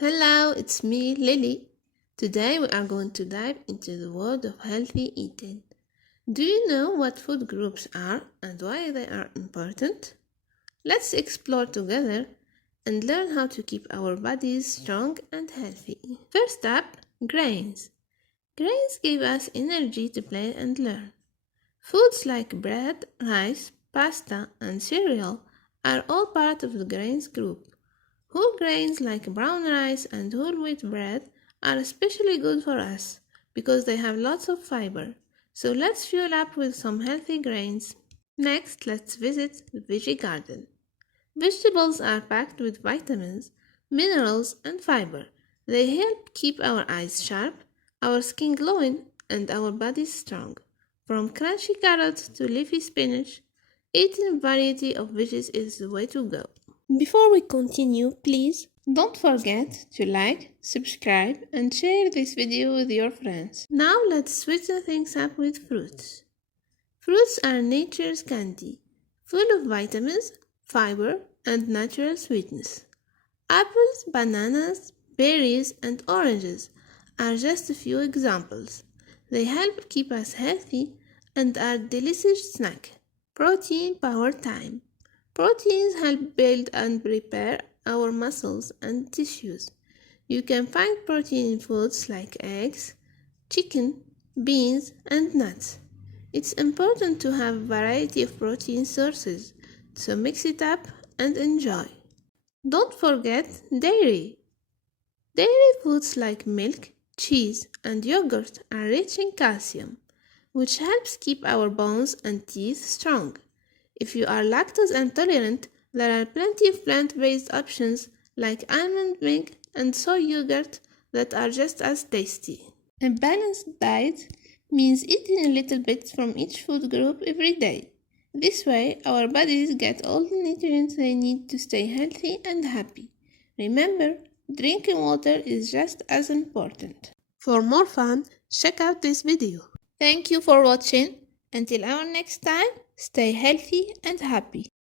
Hello, it's me, Lily. Today we are going to dive into the world of healthy eating. Do you know what food groups are and why they are important? Let's explore together and learn how to keep our bodies strong and healthy. First up, grains. Grains give us energy to play and learn. Foods like bread, rice, pasta, and cereal are all part of the grains group. Whole grains like brown rice and whole wheat bread are especially good for us because they have lots of fiber. So let's fuel up with some healthy grains. Next, let's visit the veggie garden. Vegetables are packed with vitamins, minerals, and fiber. They help keep our eyes sharp, our skin glowing, and our bodies strong. From crunchy carrots to leafy spinach, eating a variety of veggies is the way to go. Before we continue, please don't forget to like, subscribe, and share this video with your friends. Now let's switch things up with fruits. Fruits are nature's candy, full of vitamins, fiber, and natural sweetness. Apples, bananas, berries, and oranges are just a few examples. They help keep us healthy and are delicious snack. Protein power time. Proteins help build and repair our muscles and tissues. You can find protein in foods like eggs, chicken, beans, and nuts. It's important to have a variety of protein sources, so mix it up and enjoy. Don't forget dairy. Dairy foods like milk, cheese, and yogurt are rich in calcium, which helps keep our bones and teeth strong. If you are lactose intolerant, there are plenty of plant-based options like almond milk and soy yogurt that are just as tasty. A balanced diet means eating a little bit from each food group every day. This way, our bodies get all the nutrients they need to stay healthy and happy. Remember, drinking water is just as important. For more fun, check out this video. Thank you for watching. Until our next time, stay healthy and happy.